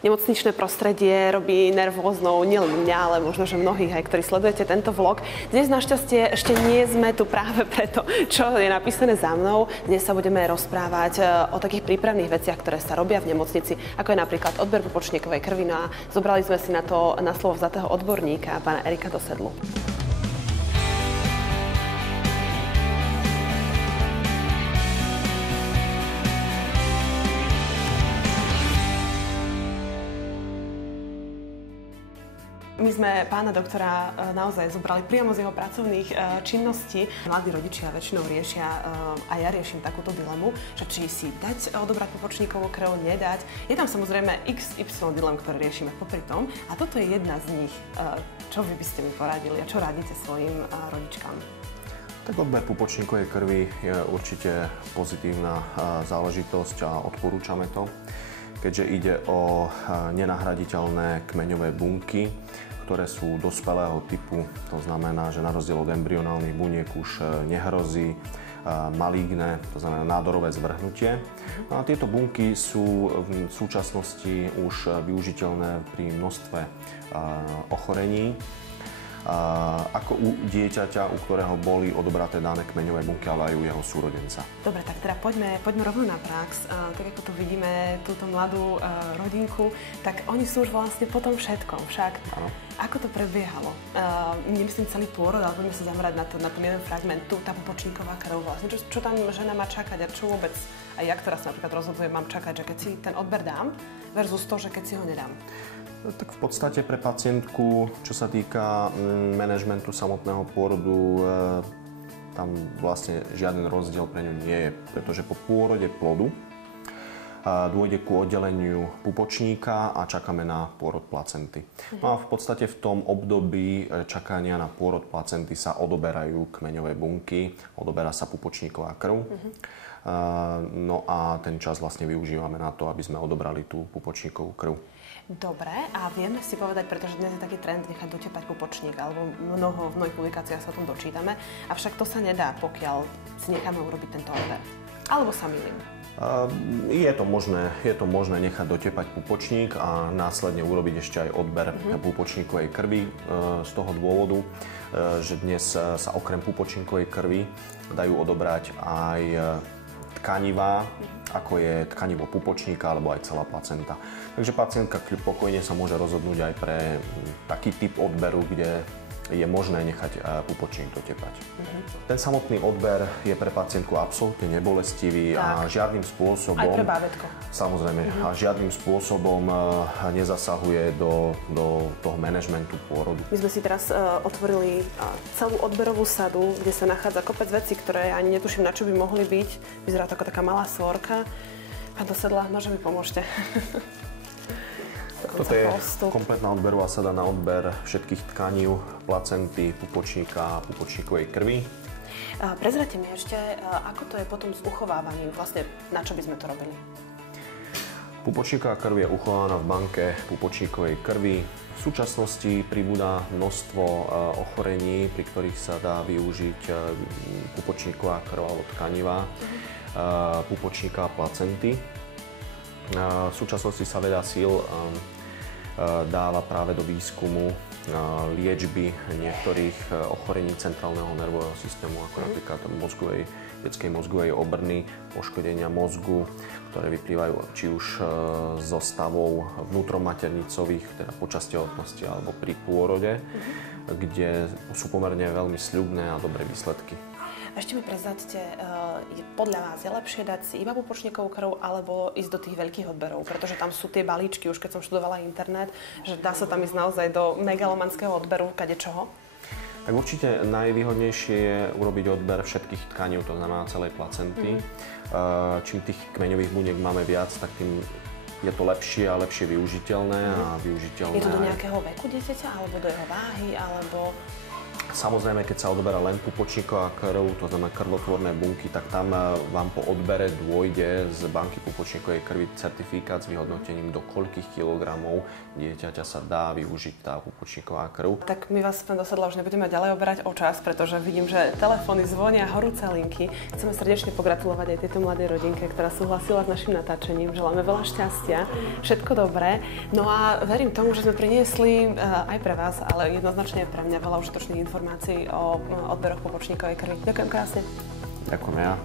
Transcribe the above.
Nemocničné prostredie robí nervóznou nielen mňa, ale možno, že mnohých, aj ktorí sledujete tento vlog. Dnes našťastie ešte nie sme tu práve preto, čo je napísané za mnou. Dnes sa budeme rozprávať o takých prípravných veciach, ktoré sa robia v nemocnici, ako je napríklad odber pupočníkovej krvi. No a zobrali sme si na to na slovo vzatého odborníka, pána Erika Dosedlu. My sme pána doktora naozaj zobrali priamo z jeho pracovných činností. Mladí rodičia väčšinou riešia, a ja riešim takúto dilemu, že či si dať odobrať pupočníkovú krv, nedať. Je tam samozrejme XY dilem, ktoré riešime popri tom. A toto je jedna z nich. Čo vy by ste mi poradili a čo radíte svojim rodičkám? Tak odber pupočníkovej krvi je určite pozitívna záležitosť a odporúčame to, keďže ide o nenahraditeľné kmeňové bunky, ktoré sú dospelého typu, to znamená, že na rozdiel od embryonálnych buniek už nehrozí maligné, to znamená nádorové zvrhnutie. No a tieto bunky sú v súčasnosti už využiteľné pri množstve ochorení, ako u dieťaťa, u ktorého boli odobraté dané kmeňové bunky, ale aj u jeho súrodenca. Dobre, tak teda poďme rovno na prax. Tak ako tu vidíme túto mladú rodinku, tak oni sú už vlastne po tom všetkom však. Ano. Ako to prebiehalo? Nemyslím celý pôrod, ale poďme sa zamerať na ten jeden fragment, tá pupočníková krv vlastne. Čo tam žena má čakať a čo vôbec, aj ja, ktorá sa napríklad rozhoduje, mám čakať, že keď si ten odber dám versus to, že keď si ho nedám. Tak v podstate pre pacientku, čo sa týka manažmentu samotného pôrodu, tam vlastne žiaden rozdiel pre ňu nie je, pretože po pôrode plodu dôjde ku oddeleniu pupočníka a čakáme na pôrod placenty. No a v podstate v tom období čakania na pôrod placenty sa odoberajú kmeňové bunky, odoberá sa pupočníková krv. No a ten čas vlastne využívame na to, aby sme odobrali tú pupočníkovú krv. Dobre, a vieme si povedať, pretože dnes je taký trend nechať dotepať pupočník, alebo v mnohých publikáciách sa o tom dočítame, avšak to sa nedá, pokiaľ si necháme urobiť tento odber. Alebo sa milím? Je to možné nechať dotepať pupočník a následne urobiť ešte aj odber pupočníkovej krvi z toho dôvodu, že dnes sa okrem pupočníkovej krvi dajú odobrať aj tkanivá, ako je tkanivo pupočníka alebo aj celá placenta. Takže pacientka pokojne sa môže rozhodnúť aj pre taký typ odberu, kde je možné nechať pupočník dotepať. Ten samotný odber je pre pacientku absolútne nebolestivý a žiadnym spôsobom... Aj pre bábätko. Samozrejme, a žiadnym spôsobom nezasahuje do toho manažmentu pôrodu. My sme si teraz otvorili celú odberovú sadu, kde sa nachádza kopec vecí, ktoré ani netuším, na čo by mohli byť. Vyzerá to ako taká malá svorka. Pán Dosedla, možno mi pomôžte. Toto je kompletná odberová sada na odber všetkých tkanív, placenty, pupočníka a pupočníkovej krvi. Prezrate mi ešte, ako to je potom s uchovávaním, vlastne na čo by sme to robili? Pupočníková krv je uchovaná v banke pupočníkovej krvi. V súčasnosti pribúda množstvo ochorení, pri ktorých sa dá využiť pupočníková krv alebo tkanivá, pupočníka a placenty. V súčasnosti sa veľa síl dáva práve do výskumu liečby niektorých ochorení centrálneho nervového systému, ako napríklad detskej mozgovej obrny, poškodenia mozgu, ktoré vyplývajú či už zo stavov vnútromaternicových, teda počas tehotnosti alebo pri pôrode, kde sú pomerne veľmi sľubné a dobré výsledky. Ešte mi prezradte, podľa vás je lepšie dať si iba pupočníkovú krv alebo ísť do tých veľkých odberov? Pretože tam sú tie balíčky, už keď som študovala internet, že dá sa tam ísť naozaj do megalomanského odberu, kadečoho? Tak určite najvýhodnejšie je urobiť odber všetkých tkanív, to znamená celej placenty. Čím tých kmeňových buniek máme viac, tak tým je to lepšie a lepšie využiteľné a využiteľné. Je to do nejakého veku dieťaťa, alebo do jeho váhy, alebo... Samozrejme, keď sa odoberá len pupočníková krv, to znamená krvotvorné bunky, tak tam vám po odbere dôjde z banky pupočníkovej krvi certifikát s vyhodnotením, do koľkých kilogramov dieťaťa sa dá využiť tá pupočníková krv. Tak my vás, pán Dosadla, už nebudeme ďalej oberať o čas, pretože vidím, že telefóny zvonia, horúce linky. Chceme srdečne pogratulovať aj tejto mladej rodinke, ktorá súhlasila s našim natáčením. Želáme veľa šťastia, všetko dobré. No a verím tomu, že sme priniesli aj pre vás, ale jednoznačne pre mňa veľa užitočných informácií o odberoch pupočníkovej krvi. Ďakujem krásne. Ďakujem ja.